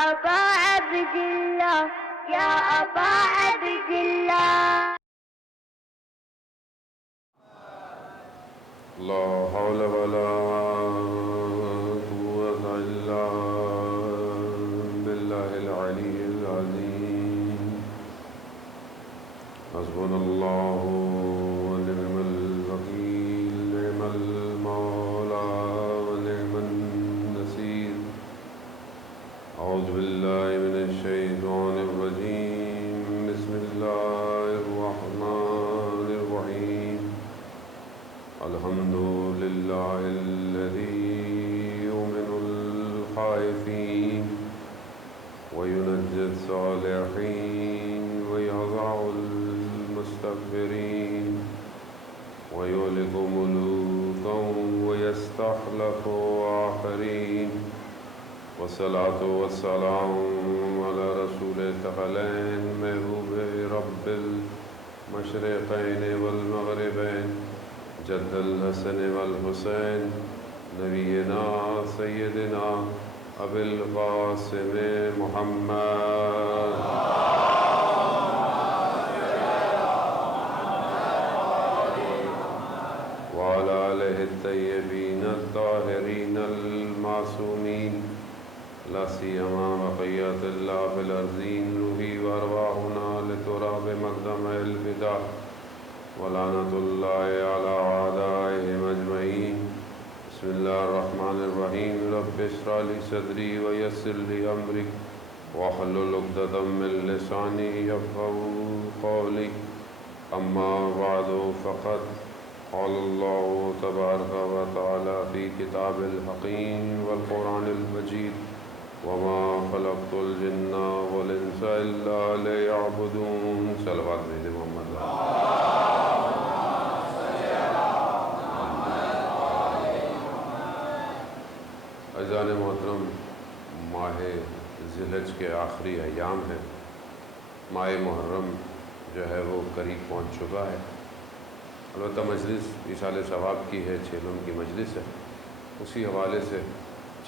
أبا عبد الله يا أبا عبد الله. لا حول ولا قوة إلا بالله العلي العظيم. حسبنا الله ونعم الوكيل، نعم المولى ونعم النصير. أعوذ بالله من الشيطان الرجيم. بسم الله الرحمن الرحيم. الحمد لله الذي يؤمن الخائفين وينجي الصالحين ويضع المستكبرين ويهلك ملوكا ويستخلف آخرين. والصلاة والسلام على رسول الثقلين محبوب رب المشرقين والمغربين جد الحسن والحسين نبينا سيدنا أبي القاسم محمد وعلى آله الطيبين الطاهرين المعصومين، لا سيما بقية الله في الأرضين. روحي وأرواحنا لتراب مقدم الفداء ولعنة الله على أعدائهم أجمعين. بسم الله الرحمن الرحيم. رب اشرح لي صدري ويسر لي أمري واحلل عقدة من لساني يفقهوا قولي. أما بعد فقد قال الله تبارك وتعالى في كتاب الحكيم والقرآن المجيد: وما خلقت الجن والإنس إلا ليعبدون. صلوات محمد. عزیزان محترم، ماہ ذی الحج کے آخری ایام ہیں. ماہ محرم جو ہے وہ قریب پہنچ چکا ہے. البتہ مجلس ایصال ثواب کی ہے، چھیلم کی مجلس ہے. اسی حوالے سے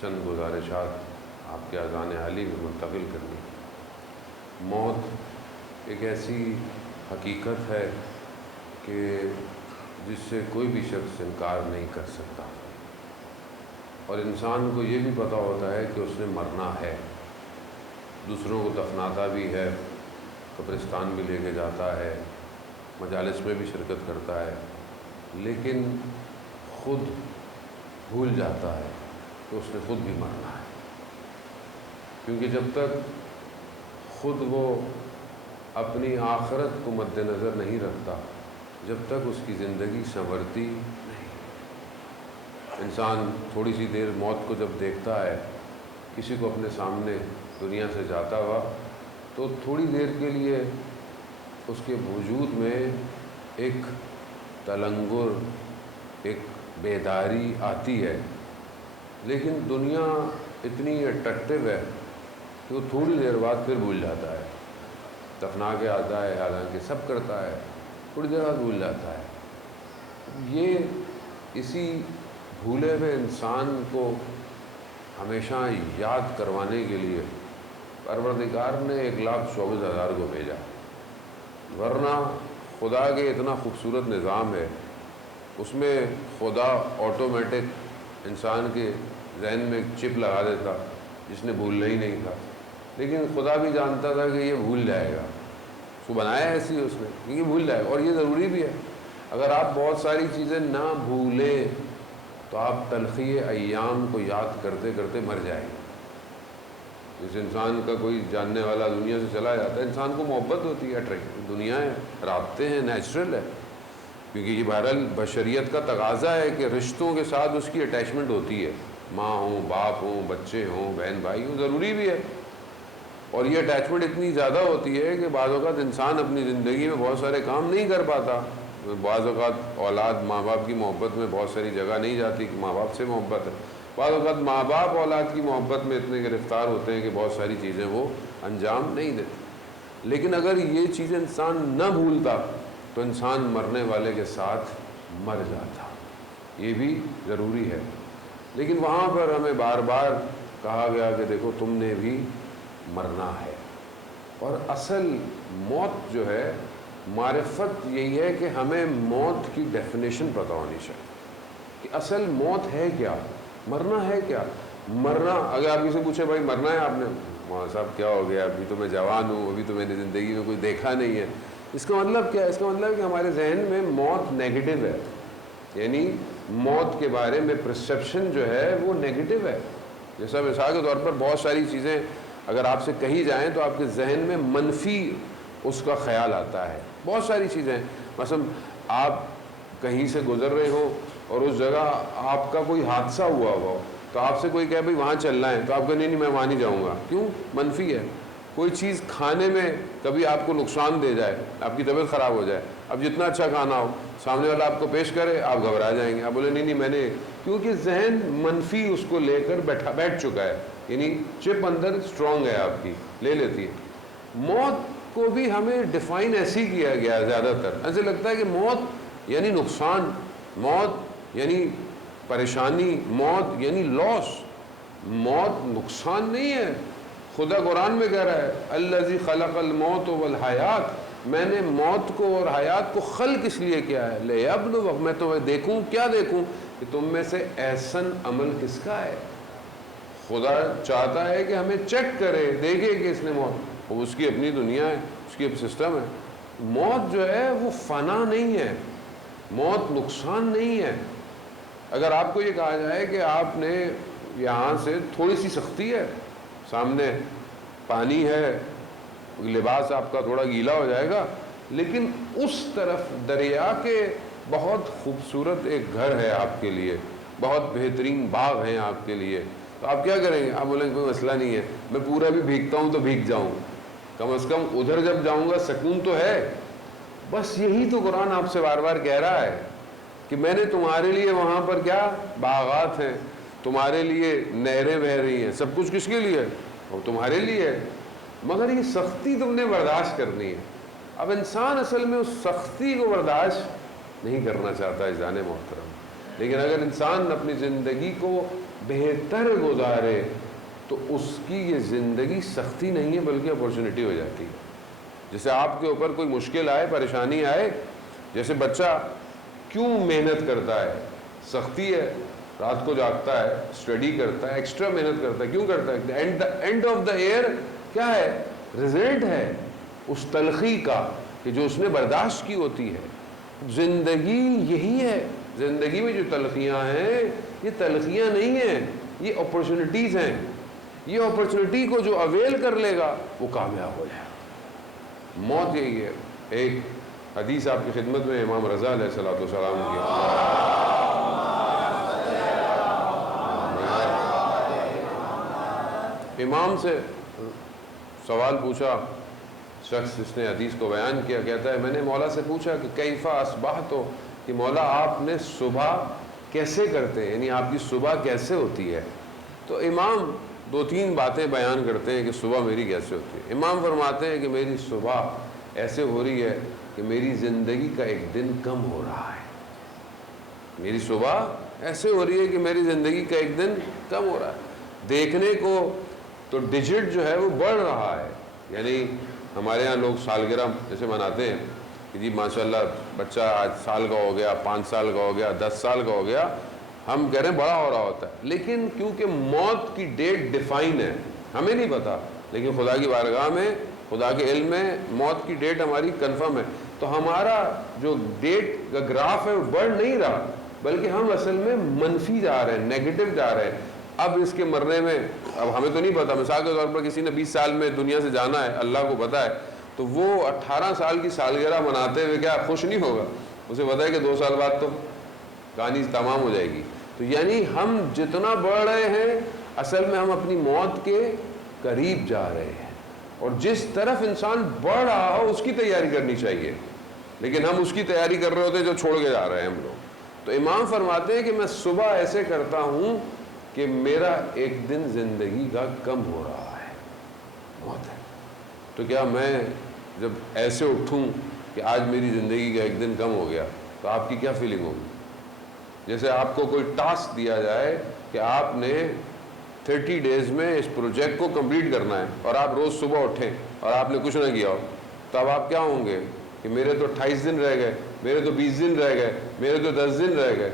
چند گزارشات آپ کے اذان عالی میں منتقل کرنی. موت ایک ایسی حقیقت ہے کہ جس سے کوئی بھی شخص انکار نہیں کر سکتا، اور انسان کو یہ بھی پتہ ہوتا ہے کہ اس نے مرنا ہے. دوسروں کو دفناتا بھی ہے، قبرستان بھی لے کے جاتا ہے، مجالس میں بھی شرکت کرتا ہے، لیکن خود بھول جاتا ہے کہ اس نے خود بھی مرنا ہے. کیونکہ جب تک خود وہ اپنی آخرت کو مد نظر نہیں رکھتا، جب تک اس کی زندگی سنورتی نہیں. انسان تھوڑی سی دیر موت کو جب دیکھتا ہے، کسی کو اپنے سامنے دنیا سے جاتا ہوا، تو تھوڑی دیر کے لیے اس کے وجود میں ایک تلنگر، ایک بیداری آتی ہے. لیکن دنیا اتنی اٹریکٹیو ہے کہ وہ تھوڑی دیر بعد پھر بھول جاتا ہے. دفنا کے آتا ہے، حالانکہ سب کرتا ہے، تھوڑی دیر بعد بھول جاتا ہے. یہ اسی بھولے ہوئے انسان کو ہمیشہ یاد کروانے کے لیے پروردگار نے 1,24,000 کو بھیجا. ورنہ خدا کے اتنا خوبصورت نظام ہے، اس میں خدا آٹومیٹک انسان کے ذہن میں ایک چپ لگا دیتا جس نے بھولنا ہی نہیں تھا. لیکن خدا بھی جانتا تھا کہ یہ بھول جائے گا. اس کو بنایا ایسی اس نے کہ یہ بھول جائے گا، اور یہ ضروری بھی ہے. اگر آپ بہت ساری چیزیں نہ بھولیں تو آپ تلخی ایام کو یاد کرتے کرتے مر جائیں گے. جس انسان کا کوئی جاننے والا دنیا سے چلا جاتا ہے، انسان کو محبت ہوتی ہے، دنیا ہے، رابطے ہیں، نیچرل ہے. کیونکہ یہ بہرحال بشریت کا تقاضا ہے کہ رشتوں کے ساتھ اس کی اٹیچمنٹ ہوتی ہے. ماں ہوں، باپ ہوں، بچے ہوں، بہن بھائی ہوں، ضروری بھی ہے. اور یہ اٹیچمنٹ اتنی زیادہ ہوتی ہے کہ بعض اوقات انسان اپنی زندگی میں بہت سارے کام نہیں کر پاتا. بعض اوقات اولاد ماں باپ کی محبت میں بہت ساری جگہ نہیں جاتی کہ ماں باپ سے محبت ہے. بعض اوقات ماں باپ اولاد کی محبت میں اتنے گرفتار ہوتے ہیں کہ بہت ساری چیزیں وہ انجام نہیں دیتے. لیکن اگر یہ چیزیں انسان نہ بھولتا تو انسان مرنے والے کے ساتھ مر جاتا. یہ بھی ضروری ہے. لیکن وہاں پر ہمیں بار بار کہا گیا کہ دیکھو تم نے بھی مرنا ہے. اور اصل موت جو ہے، معرفت یہی ہے کہ ہمیں موت کی ڈیفینیشن پتہ ہونی چاہیے کہ اصل موت ہے کیا، مرنا ہے کیا. مرنا، اگر آپ کسی سے پوچھے بھائی مرنا ہے، آپ نے مولانا صاحب کیا ہو گیا، ابھی تو میں جوان ہوں، ابھی تو میں نے زندگی میں کوئی دیکھا نہیں ہے. اس کا مطلب کیا ہے؟ اس کا مطلب ہے کہ ہمارے ذہن میں موت نیگیٹو ہے، یعنی موت کے بارے میں پرسیپشن جو ہے وہ نیگیٹو ہے. جیسا مثال کے طور پر بہت ساری چیزیں اگر آپ سے کہی جائیں تو آپ کے ذہن میں منفی اس کا خیال آتا ہے. بہت ساری چیزیں، مثلا آپ کہیں سے گزر رہے ہو اور اس جگہ آپ کا کوئی حادثہ ہوا ہو تو آپ سے کوئی کہے بھائی وہاں چلنا ہے، تو آپ کہیں نہیں میں وہاں نہیں جاؤں گا. کیوں؟ منفی ہے. کوئی چیز کھانے میں کبھی آپ کو نقصان دے جائے، آپ کی طبیعت خراب ہو جائے، اب جتنا اچھا کھانا ہو سامنے والا آپ کو پیش کرے، آپ گھبرا جائیں گے، آپ بولے نہیں میں نے، کیونکہ ذہن منفی اس کو لے کر بیٹھ چکا ہے، یعنی چپ اندر اسٹرانگ ہے آپ کی، لے لیتی ہے. موت کو بھی ہمیں ڈیفائن ایسے ہی کیا گیا ہے. زیادہ تر ایسے لگتا ہے کہ موت یعنی نقصان، موت یعنی پریشانی، موت یعنی لاس. موت نقصان نہیں ہے. خدا قرآن میں کہہ رہا ہے الذی خلق الموت والحیات، میں نے موت کو اور حیات کو خلق اس لیے کیا ہے لیبلوک، میں تمہیں دیکھوں. کیا دیکھوں؟ کہ تم میں سے احسن عمل کس کا ہے. خدا چاہتا ہے کہ ہمیں چیک کرے، دیکھے کہ اس نے موت، وہ اس کی اپنی دنیا ہے، اس کی سسٹم ہے. موت جو ہے وہ فنا نہیں ہے، موت نقصان نہیں ہے. اگر آپ کو یہ کہا جائے کہ آپ نے یہاں سے تھوڑی سی سختی ہے، سامنے پانی ہے، لباس آپ کا تھوڑا گیلا ہو جائے گا، لیکن اس طرف دریا کے بہت خوبصورت ایک گھر ہے آپ کے لیے، بہت بہترین باغ ہیں آپ کے لیے، تو آپ کیا کریں گے؟ آپ بولیں گے کوئی مسئلہ نہیں ہے، میں پورا بھی بھیگتا ہوں تو بھیگ جاؤں، کم از کم ادھر جب جاؤں گا سکون تو ہے. بس یہی تو قرآن آپ سے بار بار کہہ رہا ہے کہ میں نے تمہارے لیے وہاں پر کیا باغات ہیں، تمہارے لیے نہریں بہہ رہی ہیں، سب کچھ کس کے لیے؟ وہ تمہارے لیے ہے، مگر یہ سختی تم نے برداشت کرنی ہے. اب انسان اصل میں اس سختی کو برداشت نہیں کرنا چاہتا ہے جان محترم. لیکن اگر انسان اپنی زندگی کو بہتر گزارے تو اس کی یہ زندگی سختی نہیں ہے بلکہ اپورچونٹی ہو جاتی ہے. جیسے آپ کے اوپر کوئی مشکل آئے، پریشانی آئے، جیسے بچہ کیوں محنت کرتا ہے؟ سختی ہے، رات کو جاگتا ہے، اسٹڈی کرتا ہے، ایکسٹرا محنت کرتا ہے. کیوں کرتا ہے؟ اینڈ آف دا ایئر کیا ہے؟ رزلٹ ہے اس تلخی کا کہ جو اس نے برداشت کی ہوتی ہے. زندگی یہی ہے. زندگی میں جو تلخیاں ہیں یہ تلخیاں نہیں ہیں، یہ اپرچونٹیز ہیں. یہ اپرچونٹی کو جو اویل کر لے گا وہ کامیاب ہو جائے گا. موت یہی ہے. ایک حدیث آپ کی خدمت میں امام رضا علیہ السلام کی، امام سے سوال پوچھا شخص جس نے حدیث کو بیان کیا، کہتا ہے میں نے مولا سے پوچھا کہ کیفا اصبحت، کہ مولا آپ نے صبح کیسے کرتے ہیں، یعنی آپ کی صبح کیسے ہوتی ہے. تو امام دو تین باتیں بیان کرتے ہیں کہ صبح میری کیسے ہوتی ہے. امام فرماتے ہیں کہ میری صبح ایسے ہو رہی ہے کہ میری زندگی کا ایک دن کم ہو رہا ہے. میری صبح ایسے ہو رہی ہے کہ میری زندگی کا ایک دن کم ہو رہا ہے. دیکھنے کو تو ڈیجٹ جو ہے وہ بڑھ رہا ہے، یعنی ہمارے ہاں لوگ سالگرہ جیسے مناتے ہیں کہ جی ماشاءاللہ بچہ آج سال کا ہو گیا، 5 سال کا ہو گیا، 10 سال کا ہو گیا، ہم کہہ رہے ہیں بڑا ہو رہا ہوتا ہے. لیکن کیونکہ موت کی ڈیٹ ڈیفائن ہے، ہمیں نہیں پتا، لیکن خدا کی بارگاہ میں، خدا کے علم میں موت کی ڈیٹ ہماری کنفرم ہے. تو ہمارا جو ڈیٹ کا گراف ہے وہ بڑھ نہیں رہا بلکہ ہم اصل میں منفی جا رہے ہیں، نیگیٹو جا رہے ہیں. اب اس کے مرنے میں اب ہمیں تو نہیں پتا، مثال کے طور پر کسی نے 20 سال میں دنیا سے جانا ہے، اللہ کو پتا ہے، تو وہ 18 سال کی سالگرہ مناتے ہوئے کیا خوش نہیں ہوگا؟ اسے پتا ہے کہ 2 سال بعد تو کہانی تمام ہو جائے گی. تو یعنی ہم جتنا بڑھ رہے ہیں اصل میں ہم اپنی موت کے قریب جا رہے ہیں. اور جس طرف انسان بڑھ رہا ہو اس کی تیاری کرنی چاہیے، لیکن ہم اس کی تیاری کر رہے ہوتے ہیں جو چھوڑ کے جا رہے ہیں ہم لوگ. تو امام فرماتے ہیں کہ میں صبح ایسے کرتا ہوں کہ میرا ایک دن زندگی کا کم ہو رہا ہے، موت ہے. تو کیا میں جب ایسے اٹھوں کہ آج میری زندگی کا ایک دن کم ہو گیا تو آپ کی کیا فیلنگ ہوگی؟ جیسے آپ کو کوئی ٹاسک دیا جائے کہ آپ نے 30 ڈیز میں اس پروجیکٹ کو کمپلیٹ کرنا ہے اور آپ روز صبح اٹھیں اور آپ نے کچھ نہ کیا ہو، تو اب آپ کیا ہوں گے کہ میرے تو 28 دن رہ گئے، میرے تو 20 دن رہ گئے، میرے تو 10 دن رہ گئے.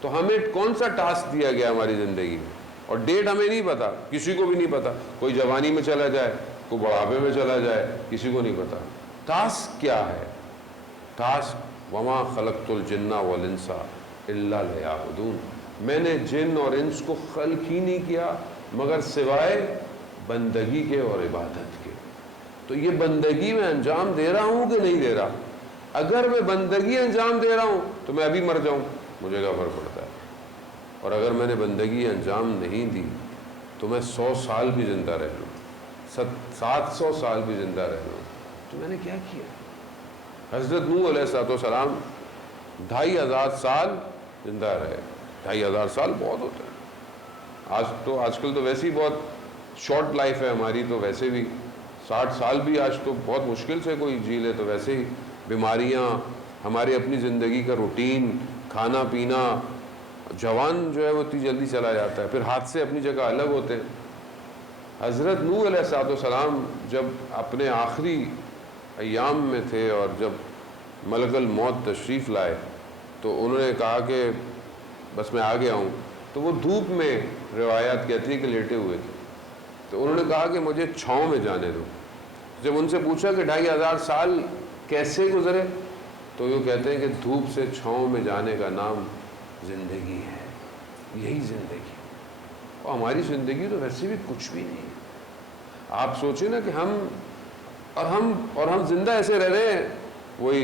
تو ہمیں کون سا ٹاسک دیا گیا ہماری زندگی میں؟ اور ڈیٹ ہمیں نہیں پتا، کسی کو بھی نہیں پتا. کوئی جوانی میں چلا جائے، کوئی بڑھاپے میں چلا جائے، کسی کو نہیں پتا. ٹاسک کیا ہے؟ ٹاسک وما خلقت الجن والانس الا لیعبدون، میں نے جن اور انس کو خلق ہی نہیں کیا مگر سوائے بندگی کے اور عبادت کے. تو یہ بندگی میں انجام دے رہا ہوں کہ نہیں دے رہا؟ اگر میں بندگی انجام دے رہا ہوں تو میں ابھی مر جاؤں، مجھے کیا فرق پڑتا ہے؟ اور اگر میں نے بندگی انجام نہیں دی تو میں 100 سال بھی زندہ رہ لوں، 700 سال بھی زندہ رہ لوں، تو میں نے کیا کیا؟ حضرت نوح علیہ السلام 2500 سال زندہ رہے. 2500 سال بہت ہوتا ہے. آج کل تو ویسے ہی بہت شارٹ لائف ہے ہماری، تو ویسے بھی 60 سال بھی آج تو بہت مشکل سے کوئی جی لے. تو ویسے ہی بیماریاں، ہماری اپنی زندگی کا روٹین، کھانا پینا، جوان جو ہے وہ اتنی جلدی چلا جاتا ہے، پھر حادثے اپنی جگہ الگ ہوتے ہیں. حضرت نوح علیہ السلام جب اپنے آخری ایام میں تھے اور جب ملک الموت تشریف لائے تو انہوں نے کہا کہ بس میں آ گیا ہوں. تو وہ دھوپ میں، روایات کہتی ہے کہ لیٹے ہوئے تھے، تو انہوں نے کہا کہ مجھے چھاؤں میں جانے دو. جب ان سے پوچھا کہ 2500 سال کیسے گزرے تو وہ کہتے ہیں کہ دھوپ سے چھاؤں میں جانے کا نام زندگی ہے. یہی زندگی. اور ہماری زندگی تو ویسے بھی کچھ بھی نہیں ہے. آپ سوچیں نا کہ ہم زندہ ایسے رہ رہے ہیں. وہی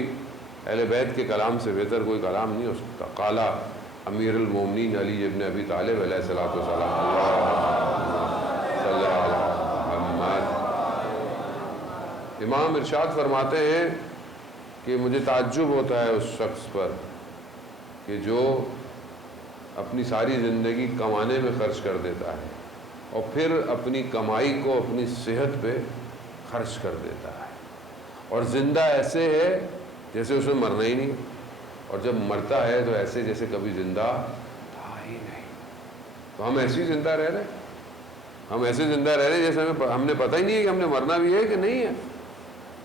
اہل بیت کے کلام سے بہتر کوئی کلام نہیں ہو سکتا. قال امیر المومنین علی ابن ابی طالب علیہ الصلوۃ والسلام، صلی اللہ علیہ محمد. امام ارشاد فرماتے ہیں کہ مجھے تعجب ہوتا ہے اس شخص پر کہ جو اپنی ساری زندگی کمانے میں خرچ کر دیتا ہے اور پھر اپنی کمائی کو اپنی صحت پہ خرچ کر دیتا ہے، اور زندہ ایسے ہے جیسے اس میں مرنا ہی نہیں، اور جب مرتا ہے تو ایسے جیسے کبھی زندہ تھا ہی نہیں. تو ہم ایسے ہی زندہ رہ رہے، ہم ایسے زندہ رہ رہے جیسے ہم نے پتہ ہی نہیں ہے کہ ہم نے مرنا بھی ہے کہ نہیں ہے.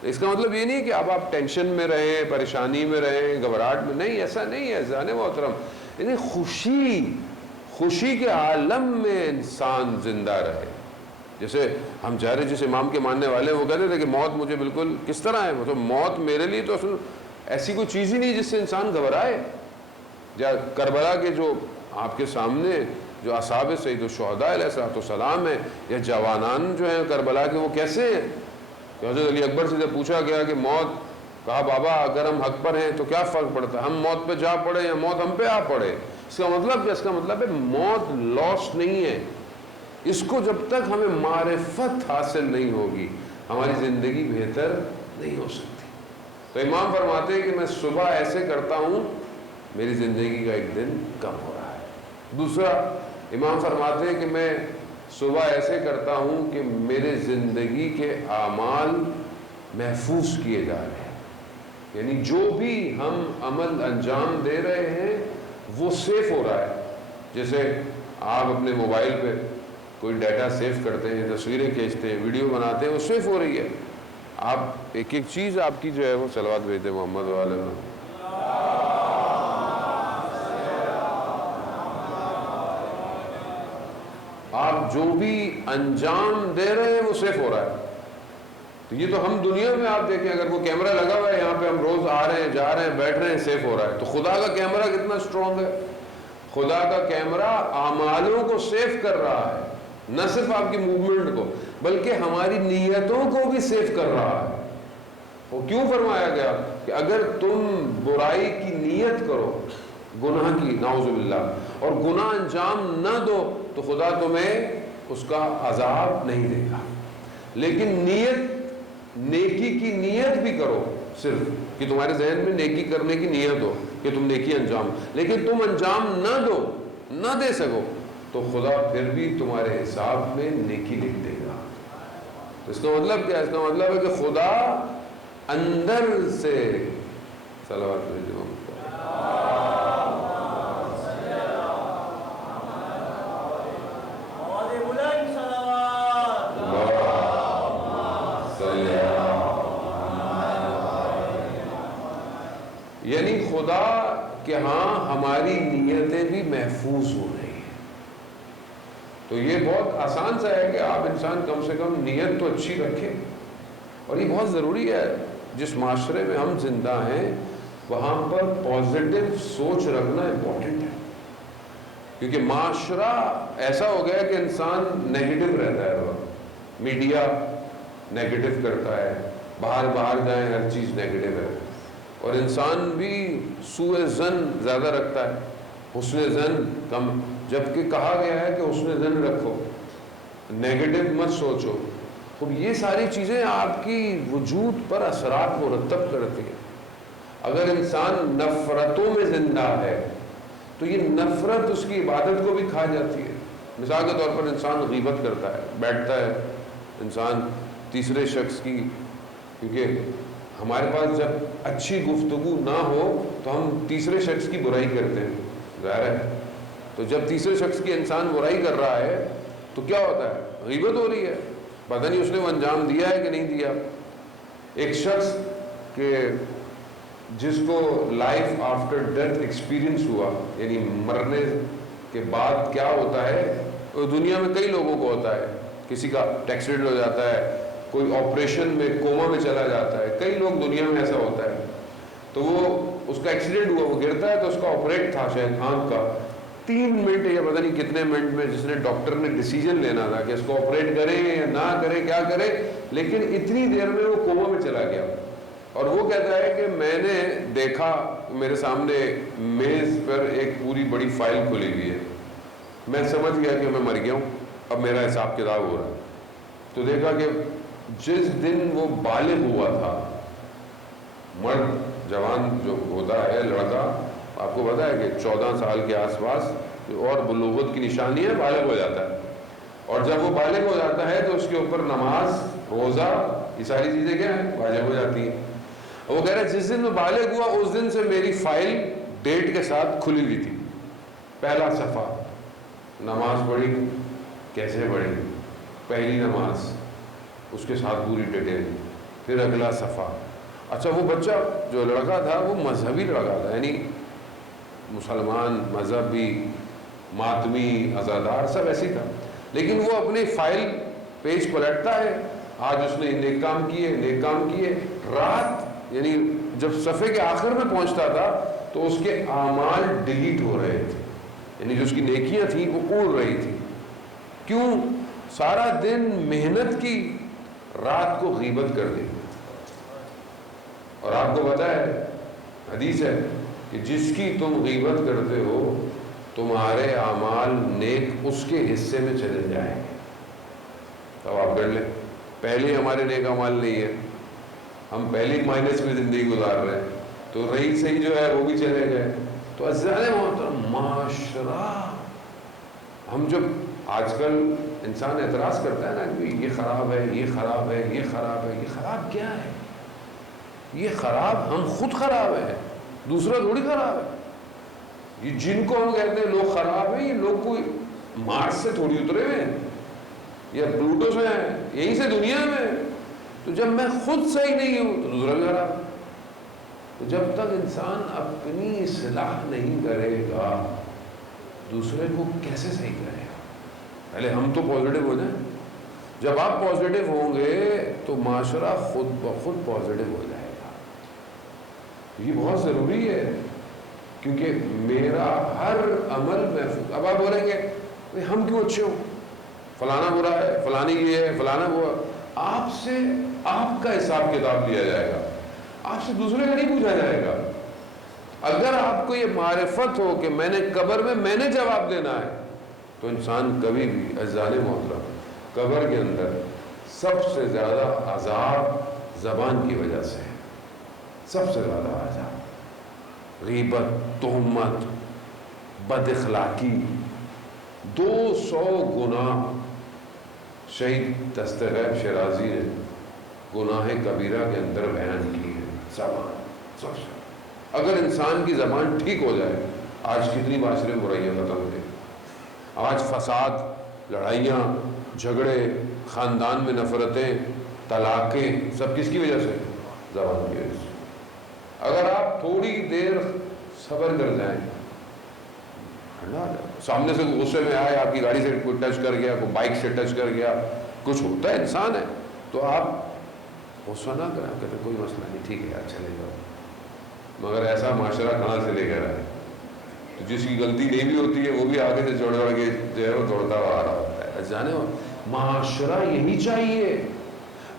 اس کا مطلب یہ نہیں ہے کہ اب آپ ٹینشن میں رہیں، پریشانی میں رہیں، گھبراہٹ میں، نہیں، ایسا نہیں ہے عزیزان محترم. یعنی خوشی کے عالم میں انسان زندہ رہے. جیسے ہم چاہ رہے، جس امام کے ماننے والے وہ کہتے تھے کہ موت مجھے بالکل کس طرح ہے، مطلب موت میرے لیے تو اصل ایسی کوئی چیز ہی نہیں جس سے انسان گھبرائے. یا کربلا کے جو آپ کے سامنے جو اصحاب سید الشہداء علیہ السلام ہیں، یا جوانان جو ہیں کربلا کے، وہ کیسے ہیں؟ کہ حضرت علی اکبر سے جب پوچھا گیا کہ موت، کہا بابا اگر ہم حق پر ہیں تو کیا فرق پڑتا ہے، ہم موت پہ جا پڑے یا موت ہم پہ آ پڑے. اس کا مطلب کیا؟ اس کا مطلب ہے موت لاس نہیں ہے. اس کو جب تک ہمیں معرفت حاصل نہیں ہوگی ہماری زندگی بہتر نہیں ہو سکتی. تو امام فرماتے ہیں کہ میں صبح ایسے کرتا ہوں میری زندگی کا ایک دن کم ہو رہا ہے. دوسرا امام فرماتے ہیں کہ میں صبح ایسے کرتا ہوں کہ میرے زندگی کے اعمال محفوظ کیے جا رہے ہیں. یعنی جو بھی ہم عمل انجام دے رہے ہیں وہ سیف ہو رہا ہے. جیسے آپ اپنے موبائل پہ کوئی ڈیٹا سیو کرتے ہیں، تصویریں کھینچتے ہیں، ویڈیو بناتے ہیں، وہ سیف ہو رہی ہے. آپ ایک ایک چیز آپ کی جو ہے وہ صلوات بھیجتے ہیں محمد والے میں. آپ جو بھی انجام دے رہے ہیں وہ سیف ہو رہا ہے. تو یہ تو ہم دنیا میں آپ دیکھیں، اگر کوئی کیمرہ لگا ہوا ہے یہاں پہ، ہم روز آ رہے ہیں، جا رہے ہیں، بیٹھ رہے ہیں، سیف ہو رہا ہے. تو خدا کا کیمرہ کتنا اسٹرانگ ہے. خدا کا کیمرہ اعمالوں کو سیف کر رہا ہے، نہ صرف آپ کی موومنٹ کو بلکہ ہماری نیتوں کو بھی سیف کر رہا ہے. وہ کیوں فرمایا گیا کہ اگر تم برائی کی نیت کرو، گناہ کی، نعوذ باللہ، اور گناہ انجام نہ دو تو خدا تمہیں اس کا عذاب نہیں دے گا. لیکن نیکی کی نیت بھی کرو، صرف کہ تمہارے ذہن میں نیکی کرنے کی نیت ہو کہ تم نیکی انجام، لیکن تم انجام نہ دو، نہ دے سکو، تو خدا پھر بھی تمہارے حساب میں نیکی لکھ دے گا. تو اس کا مطلب کیا؟ اس کا مطلب ہے کہ خدا اندر سے صلوات بھیجو. یعنی خدا کہ ہاں ہماری نیتیں بھی محفوظ ہو رہی ہیں. تو یہ بہت آسان سا ہے کہ آپ انسان کم سے کم نیت تو اچھی رکھیں. اور یہ بہت ضروری ہے. جس معاشرے میں ہم زندہ ہیں وہاں پر پازیٹیو سوچ رکھنا امپورٹنٹ ہے، کیونکہ معاشرہ ایسا ہو گیا کہ انسان نیگیٹو رہتا ہے. میڈیا نیگیٹو کرتا ہے، باہر جائیں ہر چیز نیگیٹو ہے، اور انسان بھی سوء ظن زیادہ رکھتا ہے، حسن ظن کم. جبکہ کہا گیا ہے کہ حسن ظن رکھو، نیگیٹو مت سوچو. تو یہ ساری چیزیں آپ کی وجود پر اثرات مرتب کرتی ہیں. اگر انسان نفرتوں میں زندہ ہے تو یہ نفرت اس کی عبادت کو بھی کھا جاتی ہے. مثال کے طور پر انسان غیبت کرتا ہے، بیٹھتا ہے انسان تیسرے شخص کی، کیونکہ ہمارے پاس جب اچھی گفتگو نہ ہو تو ہم تیسرے شخص کی برائی کرتے ہیں، ظاہر ہے. تو جب تیسرے شخص کی انسان برائی کر رہا ہے تو کیا ہوتا ہے؟ غیبت ہو رہی ہے. پتہ نہیں اس نے وہ انجام دیا ہے کہ نہیں دیا. ایک شخص کہ جس کو لائف آفٹر ڈیتھ ایکسپیرینس ہوا، یعنی مرنے کے بعد کیا ہوتا ہے، دنیا میں کئی لوگوں کو ہوتا ہے. کسی کا ایکسیڈنٹ ہو جاتا ہے، کوئی آپریشن میں کوما میں چلا جاتا ہے، کئی لوگ دنیا میں ایسا ہوتا ہے. تو وہ اس کا ایکسیڈنٹ ہوا، وہ گرتا ہے تو اس کا آپریٹ تھا شاید آنکھ کا، 3 منٹ یا پتہ نہیں کتنے منٹ میں جس نے ڈاکٹر نے ڈیسیجن لینا تھا کہ اس کو آپریٹ کرے یا نہ کرے، کیا کرے، لیکن اتنی دیر میں وہ کوما میں چلا گیا. اور وہ کہتا ہے کہ میں نے دیکھا میرے سامنے میز پر ایک پوری بڑی فائل کھلی ہوئی ہے، میں سمجھ گیا کہ میں مر گیا ہوں، اب میرا حساب کتاب ہو رہا ہے. تو دیکھا کہ جس دن وہ بالغ ہوا تھا، مرد جوان جو ہوتا ہے لڑکا، آپ کو پتا ہے کہ 14 سال کے آس پاس اور بلوغت کی نشانی ہے، بالغ ہو جاتا ہے. اور جب وہ بالغ ہو جاتا ہے تو اس کے اوپر نماز، روزہ، یہ ساری چیزیں کیا ہیں؟ واجب ہو جاتی ہیں. وہ کہہ رہا ہے جس دن میں بالغ ہوا اس دن سے میری فائل ڈیٹ کے ساتھ کھلی ہوئی تھی. پہلا صفحہ، نماز پڑھی، کیسے پڑھی، پہلی نماز، اس کے ساتھ پوری ڈیٹیل، پھر اگلا صفحہ. اچھا وہ بچہ جو لڑکا تھا وہ مذہبی لڑکا تھا، یعنی مسلمان، مذہبی، ماتمی، عزادار، سب ایسی تھا. لیکن وہ اپنی فائل پیج پلٹتا ہے، آج اس نے نیک کام کیے. رات یعنی جب صفحے کے آخر میں پہنچتا تھا تو اس کے اعمال ڈیلیٹ ہو رہے تھے، یعنی جو اس کی نیکیاں تھیں وہ اڑ رہی تھی. کیوں؟ سارا دن محنت کی، رات کو غیبت کر دی. اور آپ کو پتہ ہے حدیث ہے کہ جس کی تم غیبت کرتے ہو تمہارے اعمال نیک اس کے حصے میں چلے جائیں. اب آپ کر لیں، پہلے ہمارے نیک اعمال نہیں ہے، ہم پہلی مائنس میں زندگی گزار رہے ہیں، تو رہی صحیح جو ہے وہ بھی چلے گئے. تو عزیزان محترم، معاشرہ، ہم جب آج کل انسان اعتراض کرتا ہے نا کہ یہ خراب ہے، یہ خراب ہے، یہ خراب ہے، یہ خراب کیا ہے؟ یہ خراب ہم خود خراب ہیں، دوسرا تھوڑی خراب ہے. یہ جن کو ہم کہتے ہیں لوگ خراب ہیں، یہ لوگ کوئی مارس سے تھوڑی اترے ہوئے ہیں یا پلوٹو سے ہیں، یہیں سے دنیا میں. تو جب میں خود صحیح نہیں ہوں تو دوسرا بھی خراب. تو جب تک انسان اپنی اصلاح نہیں کرے گا دوسرے کو کیسے صحیح کرے گا؟ پہلے ہم تو پازیٹیو ہو جائیں. جب آپ پازیٹیو ہوں گے تو معاشرہ خود بخود پازیٹیو ہو جائے گا. یہ بہت ضروری ہے، کیونکہ میرا ہر عمل محفوظ. اب آپ بولیں گے ہم کیوں اچھے ہوں، فلانا برا ہے، فلانی یہ ہے، فلانا وہ. آپ سے آپ کا حساب کتاب لیا جائے گا، آپ سے دوسرے کا نہیں پوچھا جائے گا. اگر آپ کو یہ معرفت ہو کہ میں نے قبر میں میں نے جواب دینا ہے تو انسان کبھی بھی، عزیزان محترم، قبر کے اندر سب سے زیادہ عذاب زبان کی وجہ سے ہے. سب سے زیادہ عذاب، غیبت، تہمت، بد اخلاقی، 200 گناہ شہید دستغیب شیرازی نے گناہ کبیرہ کے اندر بیان کی ہے. زبان سب سے، اگر انسان کی زبان ٹھیک ہو جائے، آج کتنی معاشرے میں برائیاں ختم ہوئی. آج فساد، لڑائیاں، جھگڑے، خاندان میں نفرتیں، طلاقیں، سب کس کی وجہ سے؟ زبان کی وجہ سے. اگر آپ تھوڑی دیر صبر کر جائیں، سامنے سے غصے میں آئے، آپ کی گاڑی سے کوئی ٹچ کر گیا، کوئی بائک سے ٹچ کر گیا، کچھ ہوتا ہے، انسان ہے، تو آپ غصہ نہ کریں، کہتے کوئی مسئلہ نہیں، ٹھیک ہے یار چلے جاؤ. مگر ایسا معاشرہ کہاں سے لے کر آئے؟ تو جس کی غلطی نہیں بھی ہوتی ہے وہ بھی آگے سے جوڑ کے جو ہے وہ دوڑتا ہوا آ رہا ہوتا ہے. جانے معاشرہ یہی چاہیے.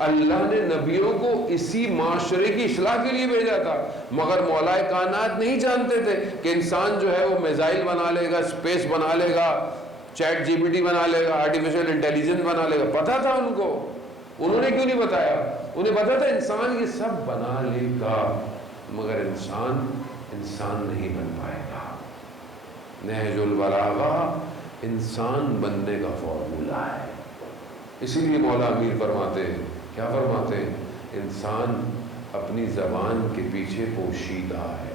اللہ نے نبیوں کو اسی معاشرے کی اصلاح کے لیے بھیجا تھا، مگر مولا کائنات نہیں جانتے تھے کہ انسان جو ہے وہ میزائل بنا لے گا، اسپیس بنا لے گا، چیٹ جی پی ٹی بنا لے گا، آرٹیفیشل انٹیلیجنس بنا لے گا. پتا تھا ان کو، انہوں نے کیوں نہیں بتایا؟ انہیں پتا تھا انسان یہ سب بنا لے گا، مگر انسان نہیں بن پائے گا. نہج البلاغہ انسان بننے کا فارمولہ ہے. اسی لیے مولا امیر فرماتے ہیں، کیا فرماتے ہیں؟ انسان اپنی زبان کے پیچھے پوشیدہ ہے.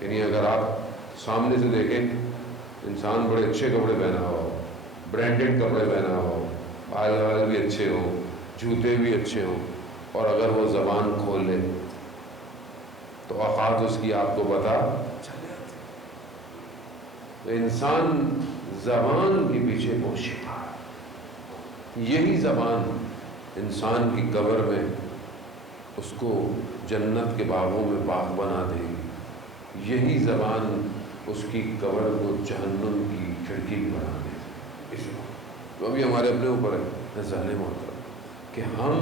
یعنی اگر آپ سامنے سے دیکھیں انسان بڑے اچھے کپڑے پہنا ہو، برانڈڈ کپڑے پہنا ہو، بال بھی اچھے ہوں، جوتے بھی اچھے ہوں، اور اگر وہ زبان کھول لے تو اوقات اس کی آپ کو پتا چل جاتی. تو انسان زبان کے پیچھے پوشیدہ ہے. یہی زبان انسان کی قبر میں اس کو جنت کے باغوں میں باغ بنا دے گی. یہی زبان اس کی قبر کو جہنم کی کھڑکی بھی بنا دے گی. تو ابھی ہمارے اپنے اوپر ہے ظالم ہوتا کہ ہم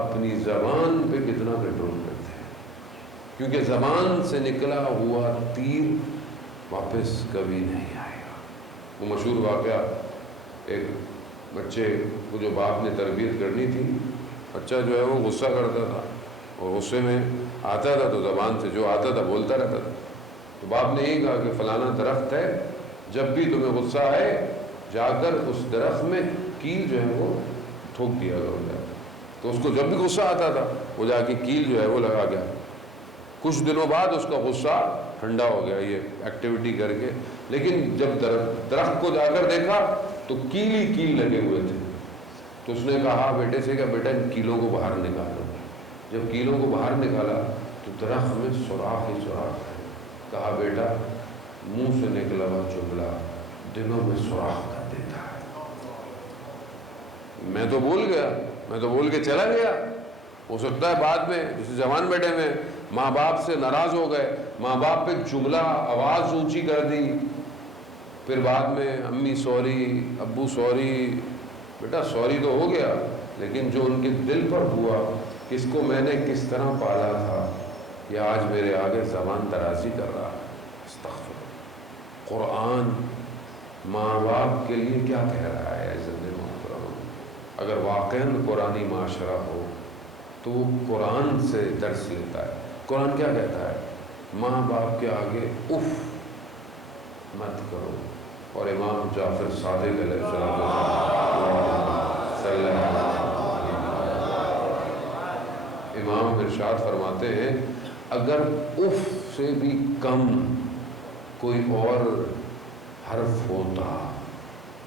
اپنی زبان پہ کتنا کنٹرول کرتے ہیں، کیونکہ زبان سے نکلا ہوا تیر واپس کبھی نہیں آئے گا. وہ مشہور واقعہ، ایک بچے کو جو باپ نے تربیت کرنی تھی، بچہ جو ہے وہ غصہ کرتا تھا اور غصے میں آتا تھا تو زبان سے جو آتا تھا بولتا رہتا تھا. تو باپ نے یہی کہا کہ فلانا درخت ہے، جب بھی تمہیں غصہ آئے جا کر اس درخت میں کیل جو ہے وہ ٹھوک دیا کرو. تو اس کو جب بھی غصہ آتا تھا وہ جا کے کیل جو ہے وہ لگا گیا. کچھ دنوں بعد اس کا غصہ ٹھنڈا ہو گیا یہ ایکٹیویٹی کر کے، لیکن جب درخت کو جا کر دیکھا تو کیل ہی کیل لگے ہوئے تھے. تو اس نے کہا بیٹے سے کہ بیٹا ان کیلوں کو باہر نکالو. جب کیلوں کو باہر نکالا تو درخت میں سوراخ ہی سوراخ ہے. کہا بیٹا منہ سے نکلا ہوا جملہ دلوں میں سوراخ کر دیتا ہے. میں تو بول کے چلا گیا. ہو سکتا ہے بعد میں جیسے جوان بیٹے میں ماں باپ سے ناراض ہو گئے، ماں باپ پہ جملہ آواز اونچی کر دی، پھر بعد میں امی سوری، ابو سوری. بیٹا سوری تو ہو گیا، لیکن جو ان کے دل پر ہوا، کس کو میں نے کس طرح پالا تھا، یہ آج میرے آگے زبان درازی کر رہا ہے. استغفر. قرآن ماں باپ کے لیے کیا کہہ رہا ہے؟ عزت محترم، اگر واقعاً قرآنی معاشرہ ہو تو وہ قرآن سے درس لیتا ہے. قرآن کیا کہتا ہے؟ ماں باپ کے آگے اف مت کرو. اور امام جعفر صادق علیہ السلام امام ارشاد فرماتے ہیں اگر اف سے بھی کم کوئی اور حرف ہوتا،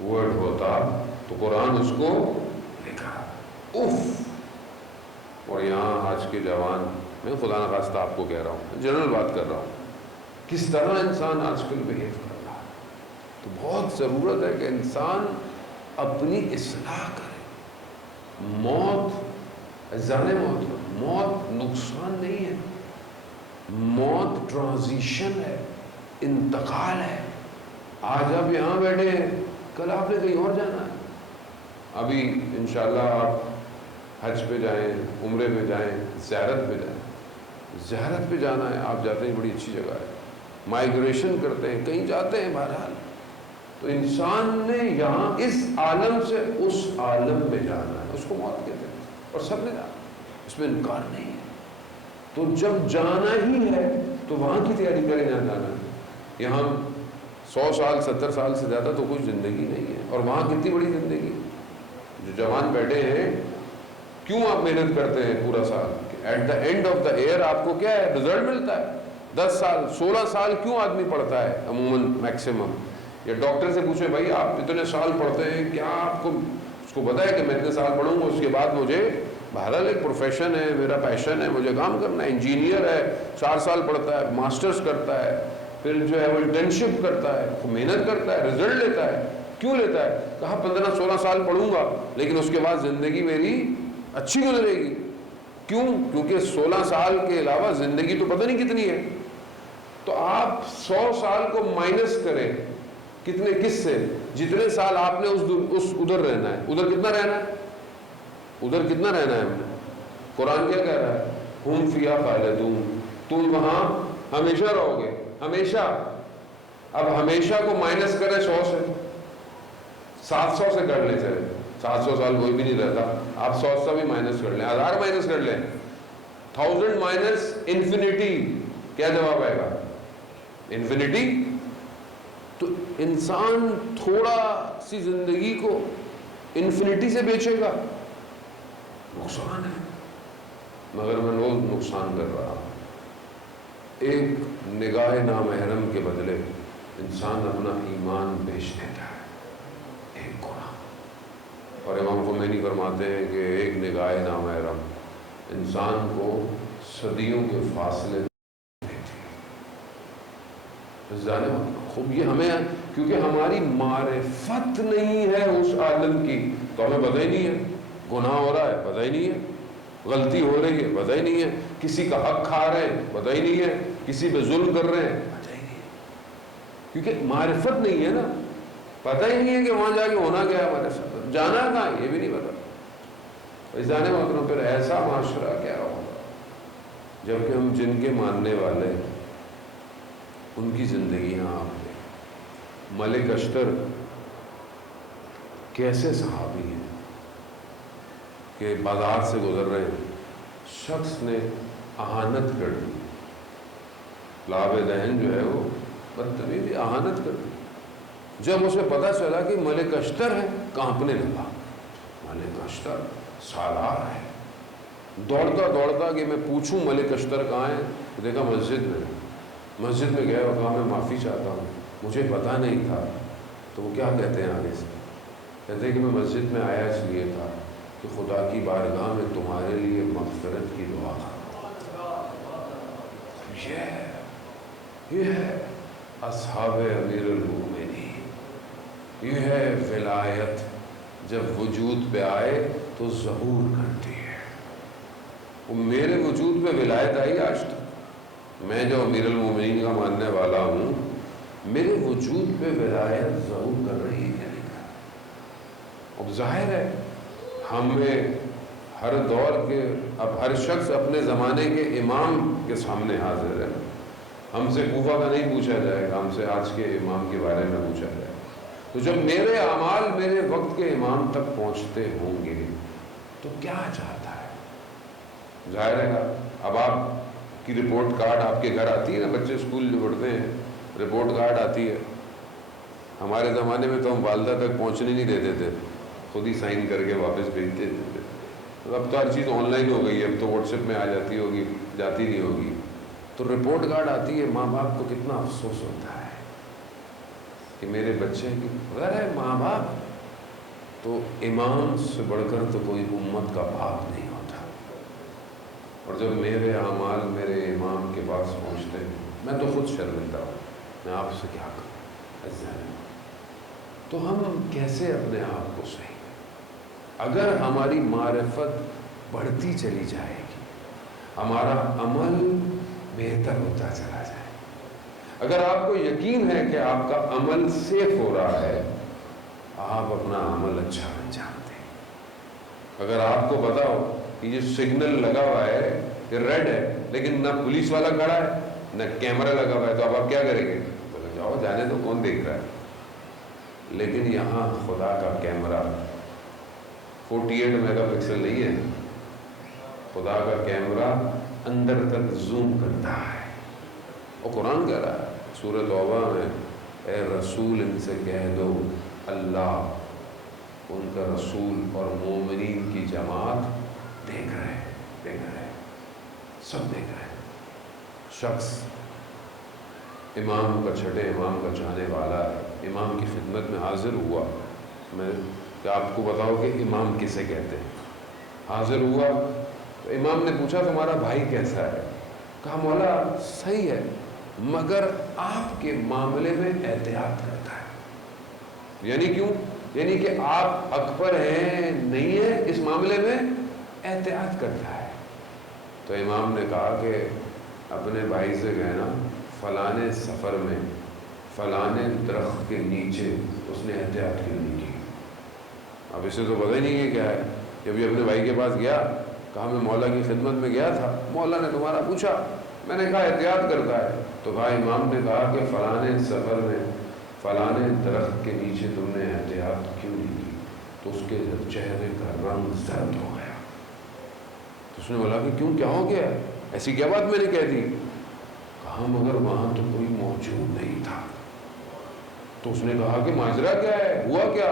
ورڈ ہوتا، تو قرآن اس کو لکھا اف. اور یہاں آج کے جوان، میں خدا نخواستہ آپ کو کہہ رہا ہوں، جنرل بات کر رہا ہوں، کس طرح انسان آج کل بہیو کر رہا ہے. تو بہت ضرورت ہے کہ انسان اپنی اصلاح کرے. موت نقصان نہیں ہے، موت ٹرانزیشن ہے، انتقال ہے. آج آپ یہاں بیٹھے ہیں، کل آپ نے کہیں اور جانا ہے. ابھی انشاءاللہ آپ حج پہ جائیں، عمرے پہ جائیں، زیارت پہ جائیں. زیارت پہ جانا ہے، آپ جاتے ہیں، بڑی اچھی جگہ ہے. مائیگریشن کرتے ہیں، کہیں جاتے ہیں، بہرحال تو انسان نے یہاں اس عالم سے اس عالم میں جانا ہے، اس کو موت کہتے ہیں، اور سب نے جانا، اس میں انکار نہیں ہے. تو جب جانا ہی ہے تو وہاں کی تیاری کریں جہاں جانا ہے. یہاں 100 سال 70 سال سے زیادہ تو کوئی زندگی نہیں ہے، اور وہاں کتنی بڑی زندگی. جو جوان بیٹھے ہیں، کیوں آپ محنت کرتے ہیں پورا سال؟ At the end of the year آپ کو کیا ہے؟ رزلٹ ملتا ہے. 10 سال 16 سال کیوں آدمی پڑھتا ہے عموماً میکسیمم؟ یا ڈاکٹر سے پوچھیں بھائی آپ اتنے سال پڑھتے ہیں، کیا آپ کو اس کو پتا ہے کہ میں اتنے سال پڑھوں گا اس کے بعد مجھے بہرحال ایک پروفیشن ہے، میرا پیشن ہے، مجھے کام کرنا ہے، انجینئر ہے، 4 سال پڑھتا ہے، ماسٹرز کرتا ہے، پھر جو ہے وہ انٹرنشپ کرتا ہے، محنت کرتا ہے، رزلٹ لیتا ہے. کیوں لیتا ہے؟ کہا 15-16 سال پڑھوں گا لیکن اس کے بعد زندگی میری اچھی گزرے گی. کیوں؟ کیونکہ 16 سال کے علاوہ زندگی تو پتہ نہیں کتنی ہے. تو آپ 100 سال کو مائنس کریں کتنے، کس سے؟ جتنے سال آپ نے اس ادھر رہنا ہے. ادھر کتنا رہنا ہے؟ ادھر کتنا رہنا ہے ہم نے؟ قرآن کیا کہہ رہا ہے؟ ہم فیہا خالدون، تم وہاں ہمیشہ رہو گے، ہمیشہ. اب ہمیشہ کو مائنس کرے 100 سے، 700 سے کر لیں. چلے 700 سال کوئی بھی نہیں رہتا، آپ 100 سے بھی مائنس کر لیں، 1000 مائنس کر لیں، 1000 مائنس انفینٹی. کیا جواب آئے گا؟ انفینٹی. تو انسان تھوڑا سی زندگی کو انفینٹی سے بیچے گا، نقصان ہے. مگر میں روز نقصان کر رہا ہوں. ایک نگاہ نامحرم کے بدلے انسان اپنا ایمان بیچ دیتا ہے، ایک گناہ. اور امام خمینی فرماتے ہیں کہ ایک نگاہ نامحرم انسان کو صدیوں کے فاصلے دیتی ہے. جانے خوب یہ ہمیں، کیونکہ ہماری معرفت نہیں ہے اس عالم کی، تو ہمیں پتہ ہی نہیں ہے گناہ ہو رہا ہے، پتہ ہی نہیں ہے غلطی ہو رہی ہے، پتہ ہی نہیں ہے کسی کا حق کھا رہے ہیں، پتہ ہی نہیں ہے کسی پہ ظلم کر رہے ہیں، پتہ ہی نہیں ہے. کیونکہ معرفت نہیں ہے نا، پتہ ہی نہیں ہے کہ وہاں جا کے ہونا کیا ہے، ہمارے ساتھ جانا کہاں یہ بھی نہیں پتا. جانے محترم پھر ایسا معاشرہ کیا ہوگا جبکہ ہم جن کے ماننے والے ان کی زندگیاں آپ دیکھیں. ملک اشتر کیسے صحابی ہیں کہ بازار سے گزر رہے ہیں، شخص نے اہانت کر دی، لاب دہن جو ہے وہ بدتمیزی اہانت کر دی. جب اسے پتہ چلا کہ ملک اشتر ہے، کانپنے لگا. ملک اشتر سالار ہے. دوڑتا دوڑتا کہ میں پوچھوں ملک اشتر کہاں ہے، دیکھا مسجد میں گیا اور کہا میں معافی چاہتا ہوں، مجھے پتہ نہیں تھا. تو وہ کیا کہتے ہیں آگے سے؟ کہتے ہیں کہ میں مسجد میں آیا اس لیے تھا کہ خدا کی بارگاہ میں تمہارے لیے مغفرت کی دعا کروں. یہ ہے اصحاب امیر المؤمنین، یہ ہے ولایت. جب وجود پہ آئے تو ظہور کرتی ہے. وہ میرے وجود پہ ولایت آئی آج تک. میں جو امیر المؤمنین کا ماننے والا ہوں، میرے وجود پہ ولایت ظہور کر رہی ہے یا نہیں کر رہی؟ اب ظاہر ہے ہمیں ہر دور کے، اب ہر شخص اپنے زمانے کے امام کے سامنے حاضر ہے. ہم سے کوفہ کا نہیں پوچھا جائے گا، ہم سے آج کے امام کے بارے میں پوچھا جائے گا. تو جب میرے اعمال میرے وقت کے امام تک پہنچتے ہوں گے تو کیا چاہتا ہے؟ ظاہر ہے اب آپ کی رپورٹ کارڈ آپ کے گھر آتی ہے نا، بچے اسکول جو پڑھتے ہیں رپورٹ کارڈ آتی ہے. ہمارے زمانے میں تو ہم والدہ تک پہنچنے نہیں دیتے تھے، خود ہی سائن کر کے واپس بھیجتے تھے. اب تو ہر چیز آن لائن ہو گئی ہے، اب تو واٹس ایپ میں آ جاتی ہوگی، جاتی نہیں ہوگی. تو رپورٹ کارڈ آتی ہے، ماں باپ کو کتنا افسوس ہوتا ہے کہ میرے بچے کی غیر ہے. ماں باپ تو امام سے بڑھ کر تو کوئی امت کا باپ نہیں ہوتا. اور جب میرے اعمال میرے امام کے پاس پہنچتے ہیں، میں تو خود شرمندہ ہوں، میں آپ سے کیا کروں. تو ہم کیسے اپنے آپ کو صحیح؟ اگر ہماری معرفت بڑھتی چلی جائے گی، ہمارا عمل بہتر ہوتا چلا جائے. اگر آپ کو یقین ہے کہ آپ کا عمل سیف ہو رہا ہے، آپ اپنا عمل اچھا انجام دیں. اگر آپ کو پتا ہو کہ یہ سگنل لگا ہوا ہے، یہ ریڈ ہے، لیکن نہ پولیس والا کھڑا ہے نہ کیمرہ لگا ہوا ہے، تو آپ کیا کریں گے؟ بولے جاؤ جانے تو، کون دیکھ رہا ہے. لیکن یہاں خدا کا کیمرہ 48 میگا پکسل نہیں ہے، خدا کا کیمرہ اندر تک زوم کرتا ہے. اور قرآن کہہ رہا ہے سورۃ توبہ میں، اے رسول ان سے کہہ دو اللہ، ان کا رسول اور مومنین کی جماعت دیکھ رہے ہیں، سب دیکھ رہے ہیں. شخص امام کا، چھٹے امام کا چاہنے والا ہے، امام کی خدمت میں حاضر ہوا. میں کہ آپ کو بتاؤ کہ امام کسے کہتے ہیں؟ حاضر ہوا تو امام نے پوچھا تمہارا بھائی کیسا ہے؟ کہا مولا صحیح ہے مگر آپ کے معاملے میں احتیاط کرتا ہے۔ یعنی کیوں؟ یعنی کہ آپ اکبر ہیں نہیں ہیں، اس معاملے میں احتیاط کرتا ہے۔ تو امام نے کہا کہ اپنے بھائی سے کہنا فلانے سفر میں فلانے درخت کے نیچے اس نے احتیاط کیوں نہیں کی۔ اب اسے تو پتہ ہی نہیں کہ کیا ہے۔ جب یہ اپنے بھائی کے پاس گیا کہا میں مولا کی خدمت میں گیا تھا، مولا نے تمہارا پوچھا، میں نے کہا احتیاط کرتا ہے۔ تو کہا امام نے کہا کہ فلانے سفر میں فلانے درخت کے نیچے تم نے احتیاط کیوں نہیں کی؟ تو اس کے چہرے کا رنگ زرد ہو گیا۔ تو اس نے بولا کہ کیوں، کیا ہو گیا؟ ایسی کیا بات میں نے کہہ دی؟ کہا مگر وہاں تو کوئی موجود نہیں تھا۔ تو اس نے کہا کہ ماجرا کیا ہے، ہوا کیا؟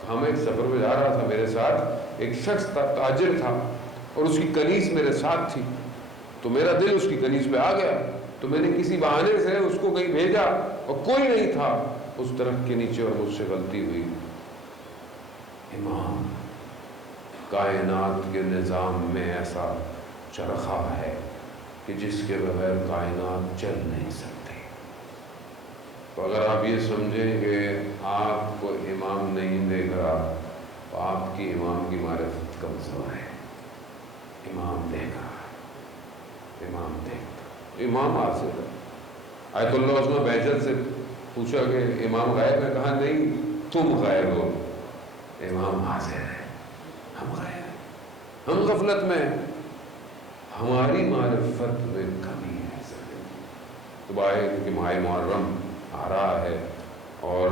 کہا میں ایک سفر میں جا رہا تھا، میرے ساتھ ایک شخص تھا، تاجر تھا، اور اس کی کنیز میرے ساتھ تھی، تو میرا دل اس کی کنیز پہ آ گیا، تو میں نے کسی بہانے سے اس کو کہیں بھیجا اور کوئی نہیں تھا اس درخت کے نیچے اور مجھ سے غلطی ہوئی۔ امام کائنات کے نظام میں ایسا چرخا ہے کہ جس کے بغیر کائنات چل نہیں سکتی۔ تو اگر آپ یہ سمجھیں کہ آپ کو امام نہیں دیکھ رہا تو آپ کی امام کی معرفت کمزور ہے۔ امام دیکھ رہا ہے، امام دیکھتا، امام حاضر ہے۔ آیت اللہ عثمہ بہجت سے پوچھا کہ امام غائب ہے؟ کہا نہیں تم غائب ہو، امام حاضر ہے، ہم غائب ہیں، ہم غفلت میں، ہماری معرفت میں کمی ہے۔ تو آئے کہ ماہ محرم آ رہا ہے اور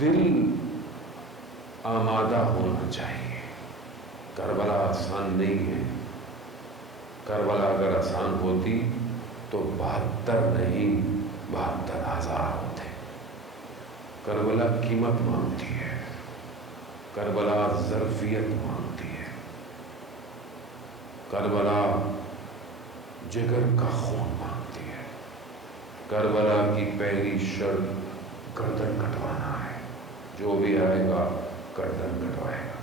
دل آمادہ ہونا چاہیے۔ کربلا آسان نہیں ہے، کربلا اگر آسان ہوتی تو 72 نہیں 72,000 ہوتے۔ کربلا قیمت مانگتی ہے، کربلا ظرفیت مانگتی ہے، کربلا جگر کا خون مانگتی ہے۔ کربلا کی پہلی شرط گردن کٹوانا ہے، جو بھی آئے گا گردن کٹوائے گا۔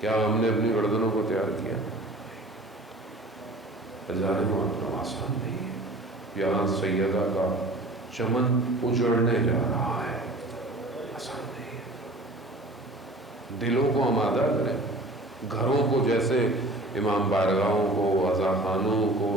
کیا ہم نے اپنی گردنوں کو تیار کیا؟ عزیزان محترم آسان نہیں ہے۔ یہاں سیدہ کا چمن اجڑنے جا رہا ہے، آسان نہیں ہے۔ دلوں کو آمادہ کریں، گھروں کو جیسے امام بارگاہوں کو، عزاخانوں کو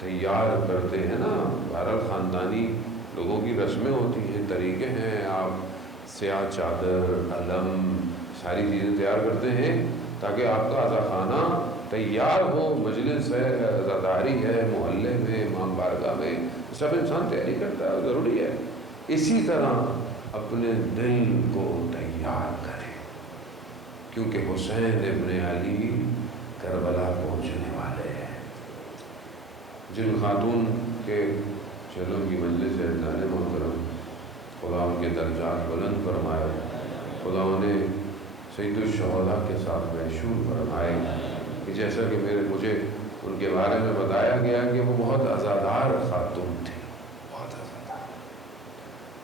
تیار کرتے ہیں نا، بہرحال خاندانی لوگوں کی رسمیں ہوتی ہیں، طریقے ہیں، آپ سیاہ چادر، علم، ساری چیزیں تیار کرتے ہیں تاکہ آپ کا عزاخانہ تیار ہو، مجلس ہے، عزاداری ہے، محلے میں، امام بارگاہ میں، سب انسان تیاری کرتا ہے، ضروری ہے۔ اسی طرح اپنے دل کو تیار کریں، کیونکہ حسین ابن علی کربلا پہنچنے والے ہیں۔ جن خاتون کے چلوں کی مجلس ہے، جانے محترم، خدا ان کے درجات بلند فرمائے، خدا انہیں سید الشہداء کے ساتھ محشور فرمائے، کہ جیسا کہ مجھے ان کے بارے میں بتایا گیا کہ وہ بہت عزادار خاتون تھی، بہت عزادار،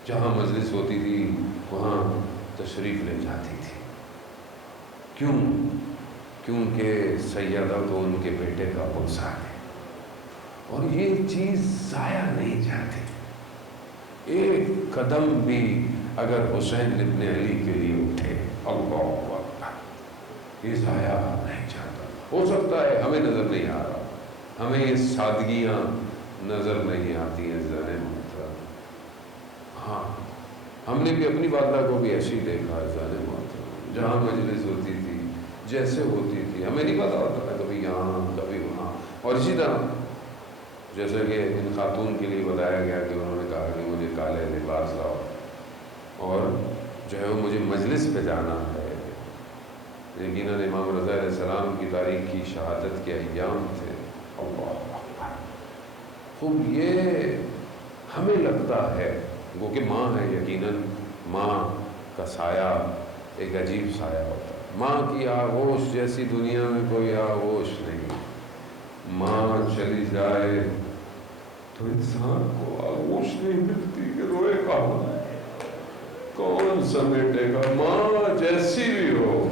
جہاں مجلس ہوتی تھی وہاں تشریف لے جاتی تھی۔ کیوں؟ کیونکہ سیدہ کو ان کے بیٹے کا بغض ہے، اور یہ چیز ضائع نہیں جاتی۔ ایک قدم بھی اگر حسین ابن علی کے لیے اٹھے، اللہ اکبر، یہ ضائع نہیں جاتا۔ ہو سکتا ہے ہمیں نظر نہیں آ رہا، ہمیں یہ سادگیاں نظر نہیں آتی ہیں ذرے محترم۔ ہاں ہم نے بھی اپنی والدہ کو بھی ایسے ہی دیکھا ہے ذرے محترم، جہاں مجلس ہوتی تھی، جیسے ہوتی تھی، ہمیں نہیں پتا ہوتا تھا، کبھی یہاں کبھی وہاں۔ اور اسی طرح جیسے کہ ان خاتون کے لیے بتایا گیا کہ انہوں نے کہا کہ مجھے کالے لباس لاؤ، اور جو ہے وہ مجھے مجلس پہ جانا ہے۔ یقیناً امام رضا علیہ السلام کی تاریخ کی شہادت کے ایام تھے۔ اللہ اکبر، خوب یہ ہمیں لگتا ہے وہ کہ ماں ہے، یقیناً ماں کا سایہ ایک عجیب سایہ ہوتا ہے، ماں کی آغوش جیسی دنیا میں کوئی آغوش نہیں۔ ماں چلی جائے تو انسان کو آغوش نہیں ملتی کہ روئے کہاں، کون سمیٹے گا؟ ماں جیسی بھی ہو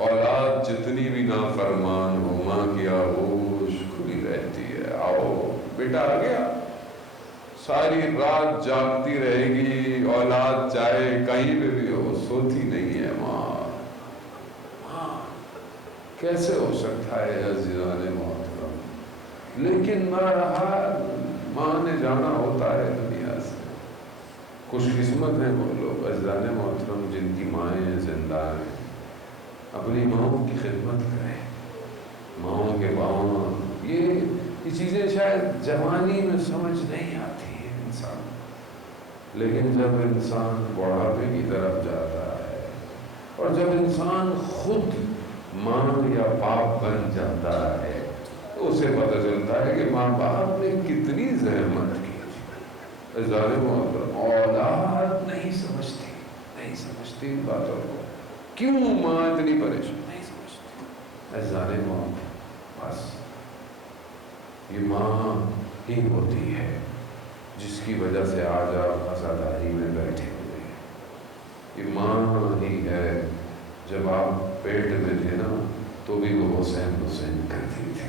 اولاد جتنی بھی نافرمان ہو ماں کی آغوش کھلی رہتی ہے، آؤ بیٹا آ گیا، ساری رات جاگتی رہے گی، اولاد چاہے کہیں پہ بھی ہو سوتی نہیں ہے ماں۔ کیسے ہو سکتا ہے عزیزان محترم؟ لیکن بہرحال ماں نے جانا ہوتا ہے دنیا سے۔ خوش قسمت ہیں وہ لوگ عزیزان محترم جن کی مائیں زندہ ہیں، اپنی ماؤں کی خدمت کریں، ماؤں کے پاؤں۔ یہ چیزیں شاید جوانی میں سمجھ نہیں آتی ہیں انسان، لیکن جب انسان بڑھاپے کی طرف جاتا ہے اور جب انسان خود ماں یا باپ بن جاتا ہے تو اسے پتہ چلتا ہے کہ ماں باپ نے کتنی زحمت کی۔ عزیزان محترم اولاد نہیں سمجھتی ان باتوں کو، کیوں ماں اتنی پریشان نہیں سمجھتی۔ عزیزان محترم بس یہ ماں ہی ہوتی ہے جس کی وجہ سے آج آپ عزاداری میں بیٹھے ہوئے ہیں۔ یہ ماں ہی ہے، جب آپ پیٹ میں تھے نا تو بھی وہ حسین حسین کرتی تھی،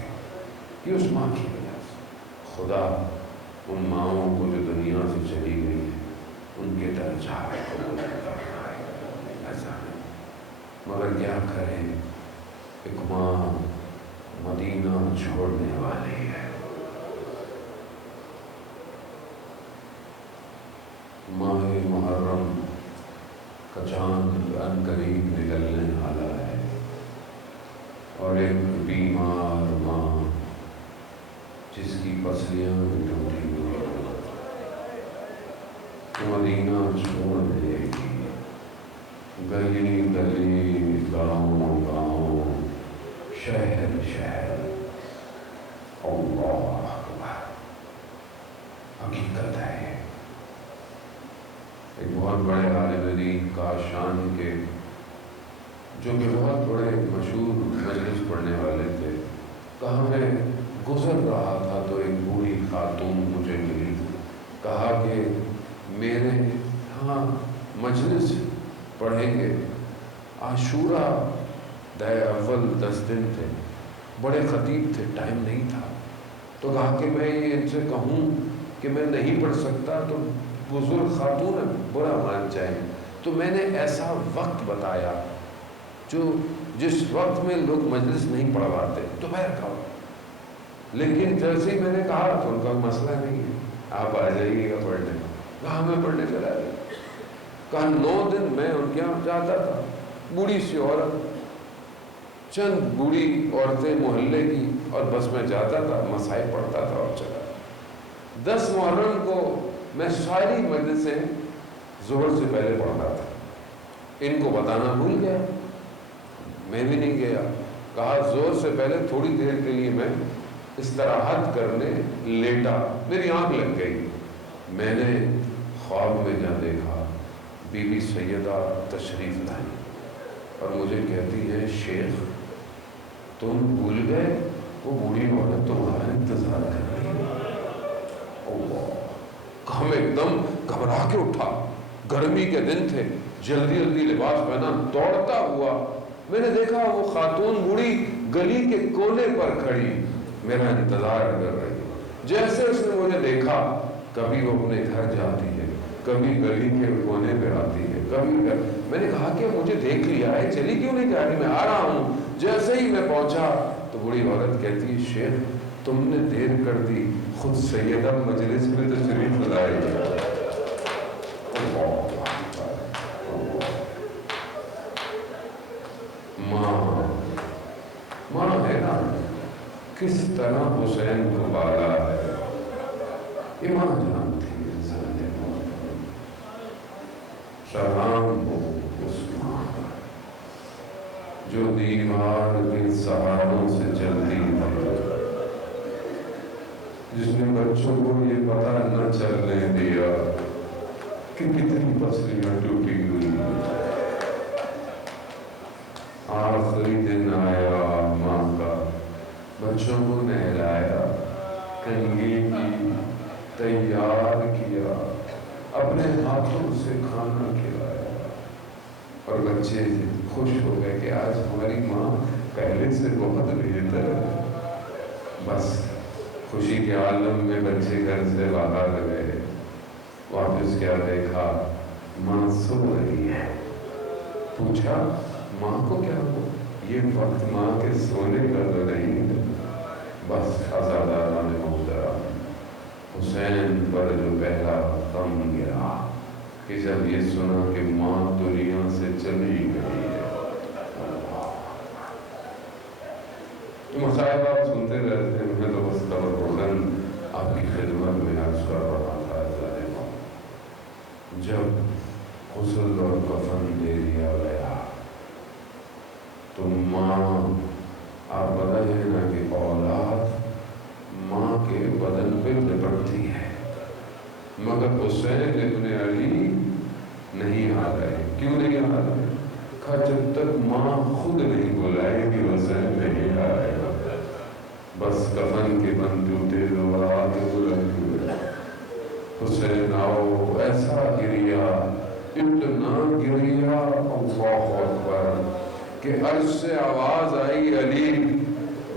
یہ اس ماں کی وجہ سے۔ خدا ان ماؤں کو جو دنیا سے چلی گئی ہے ان کے درجات کو بلند فرمائے۔ ایسا مگر کیا کریں، ایک ماں مدینہ چھوڑنے والی ہے، ماہ محرم کا چاند ان قریب نکلنے والا ہے، اور ایک بیمار ماں جس کی پسلیاں ٹوٹی ہوئی مدینہ چھوڑ دے گی، گلی گلی گاؤں گاؤں شہر شہر۔ اللہ اکبر، حقیقت ہے۔ ایک بہت بڑے عالم دین کاشان کے جو کہ بہت بڑے مشہور مجلس پڑھنے والے تھے، کہاں میں گزر رہا تھا تو ایک بوڑھی خاتون مجھے ملی، کہا کہ میرے ہاں مجلس پڑھیں گے، عاشورہ دہ اول 10 دن تھے، بڑے خطیب تھے، ٹائم نہیں تھا، تو کہا کہ میں یہ ان سے کہوں کہ میں نہیں پڑھ سکتا تو بزرگ خاتون برا مان جائیں، تو میں نے ایسا وقت بتایا جس وقت میں لوگ مجلس نہیں پڑھواتے، دوپہر کا وقت، لیکن جیسے ہی میں نے کہا تو ان کا مسئلہ نہیں ہے، آپ آ جائیے گا پڑھنے، کہاں میں پڑھنے چلا گیا، کہا 9 دن میں ان کے یہاں جاتا تھا، بوڑھی سی عورت، چند بوڑھی عورتیں محلے کی، اور بس میں جاتا تھا، مسائل پڑھتا تھا اور چلا۔ 10 محرم کو میں ساری مجلسیں ظہر سے پہلے پڑھتا تھا، ان کو بتانا بھول گیا، میں بھی نہیں گیا، کہا ظہر سے پہلے تھوڑی دیر کے لیے میں استراحت کرنے لیٹا، میری آنکھ لگ گئی، میں نے خواب میں جا دیکھا بی بی سیدہ تشریف لائی اور مجھے کہتی ہے شیخ تم بھول گئے وہ بوڑھی عورت تمہارا انتظار کر رہی ہے۔ اللہ، میں ایک دم گھبرا کے اٹھا، گرمی کے دن تھے، جلدی جلدی لباس پہنا، دوڑتا ہوا میں نے دیکھا وہ خاتون بوڑھی گلی کے کونے پر کھڑی میرا انتظار کر رہی۔ جیسے اس نے مجھے دیکھا، کبھی وہ اپنے گھر جاتی ہے، کبھی گلی کے کونے پہ آتی ہے، کبھی میں نے کہا کہ مجھے دیکھ لیا ہے، چلی کیوں نہیں جا رہی، میں آ رہا ہوں۔ جیسے ہی میں پہنچا تو بوڑھی عورت کہتی شیخ تم نے دیر کر دی، خود سیدہ مجلس میں تشریف لائی۔ ماں ہے نا، کس طرح حسین کو بالا ہے، یہ ماں جانتی ہے۔ سلام ہو اس ماں جو دیوار کے سہاروں سے چلتی ہے، جس نے بچوں کو یہ پتہ نہ چلنے دیا کہ کتنی پسلیاں ٹوٹی ہوئی ہیں۔ آخری دن آیا ماں کا، بچوں کو نہلایا، کنگھی کی، تیار کیا، اپنے ہاتھوں سے کھانا کھلایا، اور بچے خوش ہو گئے کہ آج ہماری ماں پہلے سے بہت بہتر ہے۔ بس خوشی کے عالم میں بچے گھر سے باہر گئے، واپس کیا دیکھا، ماں سو رہی ہے۔ پوچھا ماں کو کیا ہو؟ یہ وقت ماں کے سونے کا تو نہیں ہے۔ بس عزاداران محترم، حسین پر جو پہلا غم گرا کہ جب یہ سنا کہ ماں دنیا سے چلی گئی ہے۔ مصائب آپ سنتے رہتے ہیں، میں تو بس قبر روزن آپ کی خدمت میں عرض کر رہا تھا۔ جب غسل اور کفن دے دیا گیا تو ماں، آپ پتہ ہے نا کہ اولاد ماں کے بدن پہ لپٹتی ہے، مگر حسین ابن علی نہیں آ رہے۔ کیوں نہیں آ رہے؟ کہا جب تک ماں خود نہیں بلائے گی حسین نہیں آئے گا۔ بس کفن کے بند جوتے دوبارہ کے بلائے ہوئے، حسین آؤ، ایسا گریا، اتنا گریا، اللہ اکبر، کہ عرش سے آواز آئی علی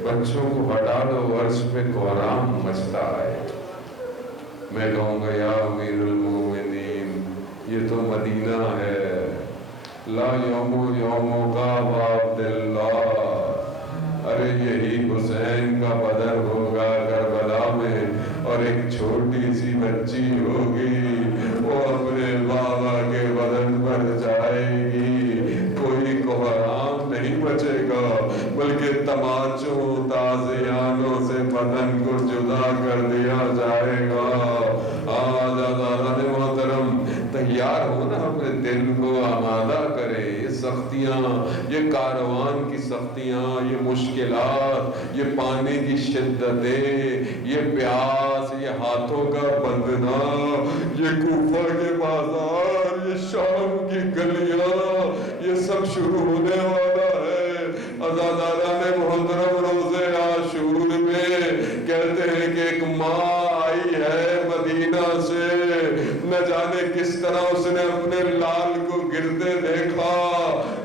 بچوں کو ہٹا دو، عرش پہ کوہرام مچتا ہے۔ میں کہوں گا یا امیر المومنین، یہ تو مدینہ ہے، لا یوم یوم کا عبداللہ۔ ارے یہی حسین کا بدر ہوگا کربلا میں، اور ایک چھوٹی سی بچی ہوگی، وہ اپنے بابا کے بدن پر جائے گی، کوئی کوہرام نہیں بچے گا، بلکہ تماچوں تازیانوں سے بدن کو جدا کر دیا جائے گا۔ آزاداران محترم، تیار ہونا، اپنے دل کو آمادہ کرے۔ یہ سختیاں، یہ کاروان کی سختیاں، یہ مشکلات، یہ پانی کی شدتیں، یہ پیاس، یہ ہاتھوں کا بندنا، یہ کوفہ کے بازار، یہ شام کی گلیاں، یہ سب شروع ہونے والا ہے۔ عزاداران محترم، روزے عاشور میں کہتے ہیں کہ ایک ماں آئی ہے مدینہ سے، نہ جانے کس طرح اس نے اپنے لال کو گرتے دیکھا،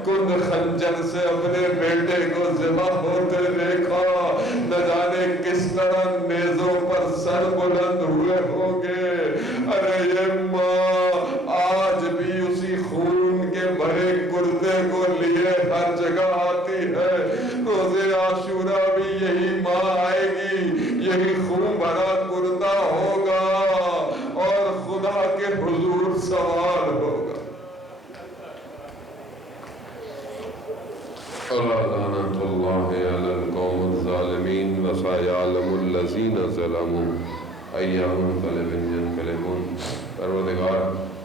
کند خنجر سے اپنے بیٹے کو ذبح ہوتے دیکھا، نہ جانے کس طرح نیزوں پر سر بلند ہوئے ہوں گے۔ ارے یہ ماں آج بھی اسی خون کے بھرے کردے کو لیے ہر جگہ آتی ہے۔ روزے عاشورہ بھی یہی ماں آئے گی، یہی خون بھرا کردہ ہوگا اور خدا کے حضور سوال ہوگا۔ لعنت اللہ علی القوم الظالمین وسیعلم الذین ظلموا ای منقلب ینقلبون۔ پروردگار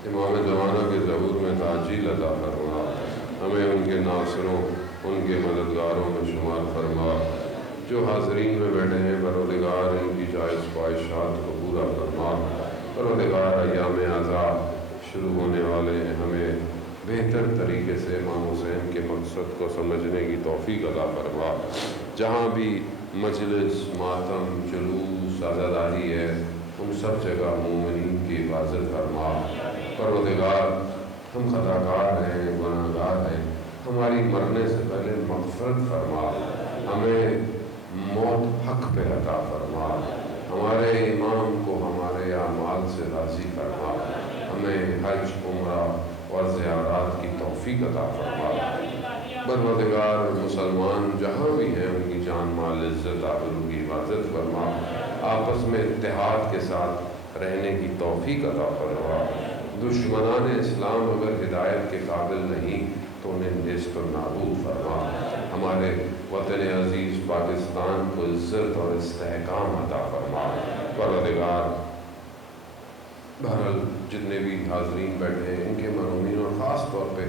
امام زمانہ کے ظہور میں تعجیل عطا فرما، ہمیں ان کے ناصروں، ان کے مددگاروں میں شمار فرما۔ جو حاضرین میں بیٹھے ہیں پروردگار ان کی جائز خواہشات کو پورا فرما۔ پروردگار ایام عزا شروع ہونے والے ہیں، ہمیں بہتر طریقے سے امام حسین کے مقصد کو سمجھنے کی توفیق عطا فرما۔ جہاں بھی مجلس، ماتم، جلوس، عزاداری ہے، ان سب جگہ مومنین کی حفاظت فرما۔ پروردگار ہم خطاکار ہیں، گناہگار ہیں، ہماری مرنے سے پہلے مغفرت فرما، ہمیں موت حق پہ عطا فرما، ہمارے امام کو ہمارے اعمال سے راضی فرما، ہمیں حج، عمرہ اور زیارات کی توفیق عطا فرما۔ پروردگار مسلمان جہاں بھی ہیں ان کی جان مال عزت آبرو کی حفاظت فرما، آپس میں اتحاد کے ساتھ رہنے کی توفیق عطا فرما۔ دشمنان اسلام اگر ہدایت کے قابل نہیں تو انہیں نیست و نابود فرما۔ ہمارے وطن عزیز پاکستان کو عزت اور استحکام عطا فرما۔ پروردگار بہرحال جتنے بھی حاضرین بیٹھے ہیں ان کے مرحومین اور خاص طور پہ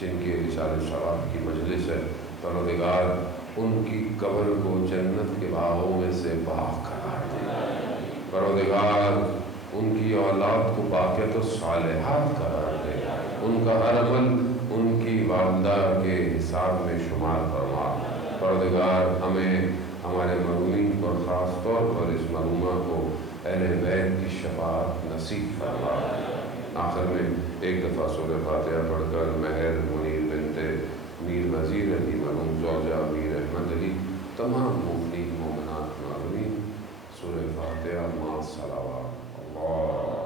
جن کے رسالہ ثواب کی مجلس ہے، پروردگار ان کی قبر کو جنت کے باغوں میں سے باغ قرار دے۔ پروردگار ان کی اولاد کو باقیت و صالحات قرار دے، ان کا ہر عمل ان کی والدہ کے حساب میں شمار فرما۔ پروردگار ہمیں، ہمارے مرحومین کو اور خاص طور پر اس مرحومہ کو اہل بیت کی شفاعت نصیب فرما۔ آخر میں ایک دفعہ سورہ فاتحہ پڑھ کر مہر منیر بنت میاں مزید علی مرحوم زوجہ امیر احمد علی، تمام مومنین مومنات معلومین، سورہ فاتحہ مع صلوات اللہ